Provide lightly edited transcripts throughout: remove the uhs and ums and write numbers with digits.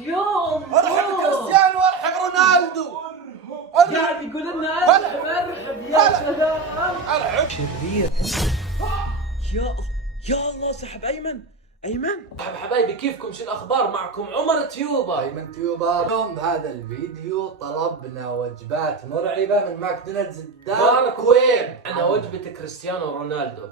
يا الله. ارحب كريستيانو وارحب رونالدو. قاعد يقول لنا ارحب يا سلام. ارحب شرير. يا الله سحب ايمن حبايبي، كيفكم؟ شو الاخبار؟ معكم عمر تيوبر. ايمن تيوبر. اليوم بهذا الفيديو طلبنا وجبات مرعبة من ماكدونالدز دارك ويب. انا وجبة كريستيانو رونالدو،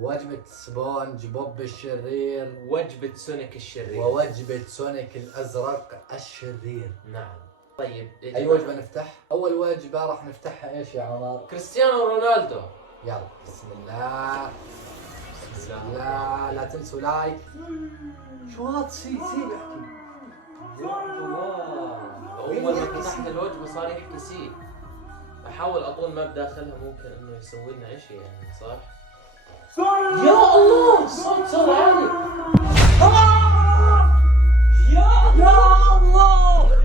ووجبة سبونج بوب الشرير، وجبة سونيك الشرير، ووجبة سونيك الازرق الشرير. نعم. طيب اي وجبة نفتح؟ اول وجبة راح نفتحها ايش يا عمر؟ كريستيانو رونالدو. يلا بسم الله. بسم الله. لا تنسوا لايك. شو هذا؟ سيب احكي. اول ما فتحت الوجبة صار يحكي سي. احاول اطول ما بداخلها، ممكن انه يسوي لنا شيء يعني، صح؟ يا الله الصوت صار عالي. يا الله.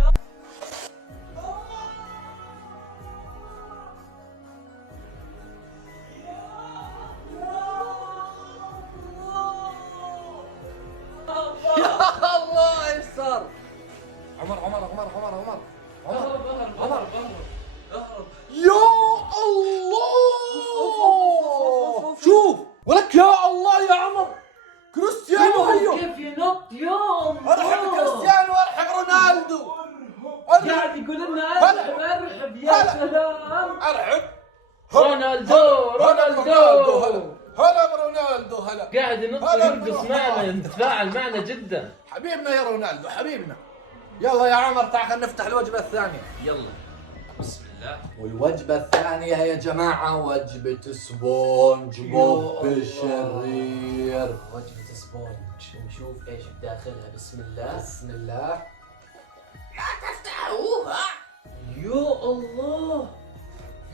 الله ايش صار؟ عمر يا الله. شوف ولك يا الله يا عمر. كريستيانو هيو كيف ينط يا الله. ارحب كريستيانو وارحب رونالدو. قاعد يقول لنا ارحب يا سلام. ارحب رونالدو. هلا برونالدو. هلا قاعد ينط ويرقص معنا، يتفاعل معنا جدا. حبيبنا يا رونالدو حبيبنا. يلا يا عمر تعال خلينا نفتح الوجبة الثانية. يلا بسم الله. والوجبة الثانية يا جماعة وجبة سبونج بوب الشرير. وجبة سبونج، نشوف ايش بداخلها. بسم الله. بسم الله. لا تفتحوها. يا الله.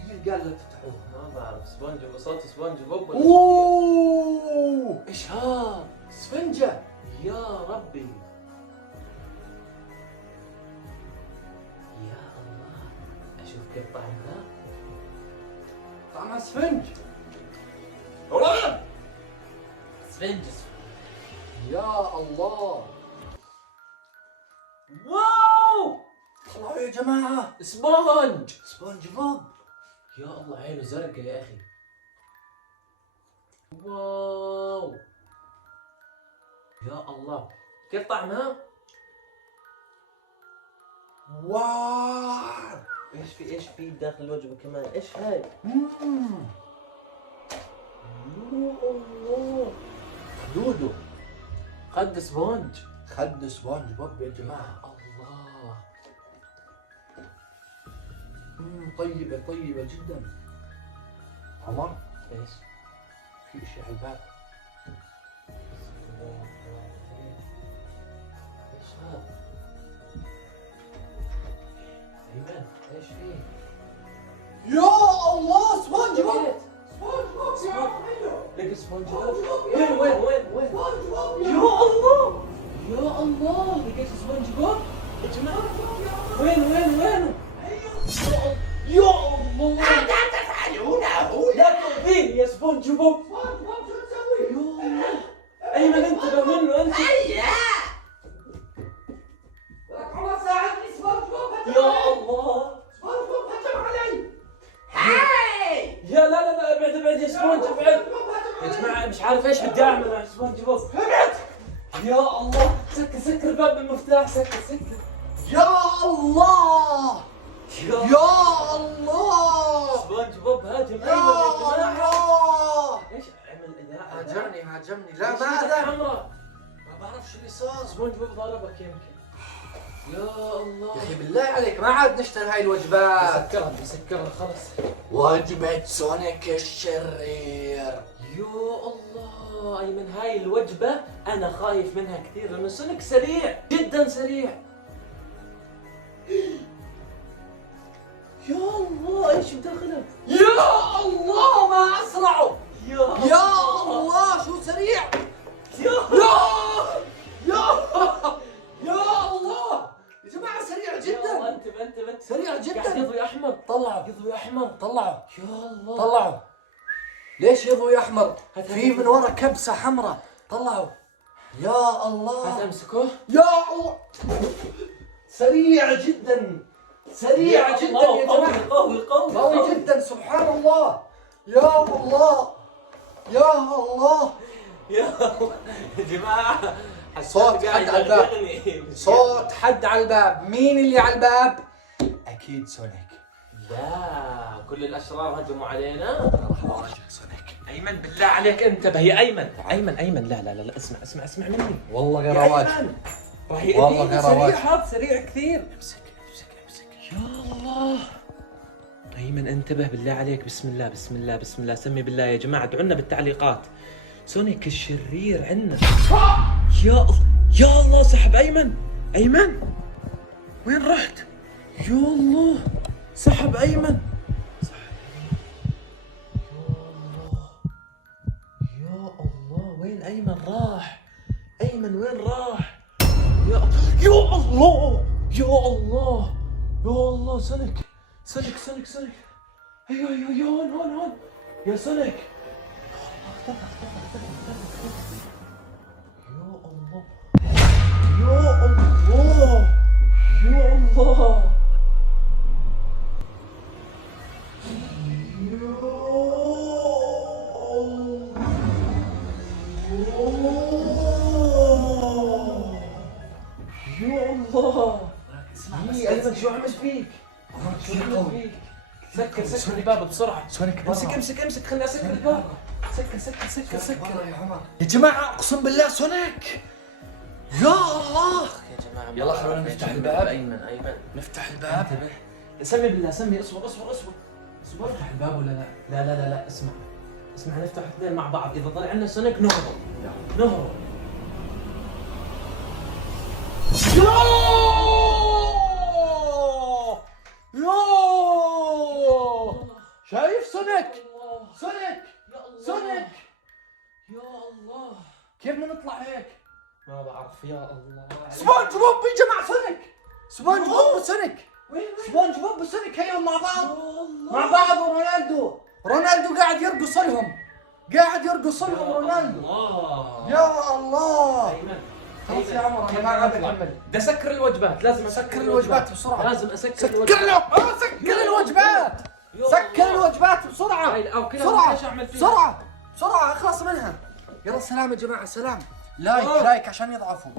مين قال لك تفتحوها؟ ما بعرف. سبونج صوت سبونج بوب ولا اوه ايش هذا؟ اسفنجة. يا ربي يا الله. اشوف كيف طعمها. طعمها اسفنج. سفنج. يا الله. واو طلعوا يا جماعة سبونج. سبونج بوب. يا الله عينه زرقاء يا اخي. واو يا الله. كيف طعمها؟ واو. ايش في داخل الوجبه كمان؟ ايش هاي؟ يا الله. دودو. خد سبونج. خد سبونج بوب يا جماعة. الله. طيبة جدا. عمر ايش؟ في شيء على الباب. ايش هذا؟ ايمن ايش فيه؟ يا الله سبونج بوب. لقيت سبونج بوب يا عمو. لقيت سبونج بوب. سبونج بوب. وين؟ سبونج بوب يا الله. يا الله لقيت سبونج بوب يا جماعة. وين؟ يا الله. ماذا تفعلونه؟ لا تؤذيني يا سبونج بوب. سبونج بوب شو تسوي؟ يا الله. ايمن انتبه منه انت. لك عمر ساعدني. سبونج بوب يا الله. سبونج بوب هجم علي. يا لا ابعد يا سبونج ابعد. يا جماعة مش عارف ايش بدي اعمل مع سبونج بوب. ابعد. يا الله. سكر الباب بالمفتاح. سكر. يا الله. يا يا الله. سبونج بوب هاجم يا ايمن يا جماعة. الله. ايش عمل اذاعة؟ هاجمني. لا إيش ما إيدك هذا. حمراء؟ ما بعرف شو اللي صار. سبونج بوب ضربك يمكن. يا الله. يا اخي بالله عليك ما عاد نشتري هاي الوجبات. بسكرها خلص. وجبة سونيك الشرير. يا الله ايمن، هاي الوجبة انا خايف منها كثير لانه سونيك سريع جدا سريع. يا الله ايش بداخلها؟ يا الله ما اسرعه. يا الله شو سريع. يا يا الله يا جماعة سريع جدا. انتبه سريع قاعد جدا. يضوي احمر. طلعوا. يضوي احمر. طلعوا. يا الله. طلعوا. ليش يضوي احمر؟ هات. في من ورا كبسة حمراء. طلعوا. يا الله امسكه. يا الله سريع جدا سريع جدا يا جماعة. قوي جدا سبحان الله. يا الله يا الله يا جماعة صوت حد على الباب. صوت حد على الباب. مين اللي على الباب؟ أكيد سونيك. لا كل الأشرار هجموا علينا. راح أواجه سونيك. أيمن بالله عليك انتبه يا أيمن. أيمن لا اسمع مني. والله غير يا أواجه. أيمن راح والله غير أواجه. هذا سريع كثير. امسك. يا الله أيمن انتبه بالله عليك. بسم الله سمي بالله يا جماعة. ادعوا لنا بالتعليقات. سونيك الشرير عنا. يا الله سحب أيمن وين رحت؟ يا الله سحب أيمن. يا الله وين أيمن راح؟ وين راح؟ يا الله سونيك. ايوه هون يا سونيك. يا الله أيمن شو عمل فيك؟ سكر الباب بسرعة. سونيك امسك خليني اسكر الباب. سكر يا عمر. يا جماعة أقسم بالله سونيك. يا الله. يا جماعة يلا خلونا نفتح الباب. أيمن نفتح الباب. سمي بالله اصبر. افتح الباب ولا لا اسمع نفتح الاثنين مع بعض. إذا طلع لنا سونيك نهرب. شايف سونيك؟ يا الله كيف بنطلع هيك؟ ما بعرف. يا الله سبونج بوب يا جماعة سونيك. سبونج بوب وسونيك هيهم مع بعض ورونالدو قاعد يرقص لهم رونالدو. يا الله. أيمن خلاص يا عمر انا ما عاد اكمل. بدي اسكر الوجبات. لازم سكر الوجبات بسرعة. لازم اسكر سكر الوجبات بسرعة اخلص منها. يلا سلام يا جماعة سلام. لايك عشان يضعفوا.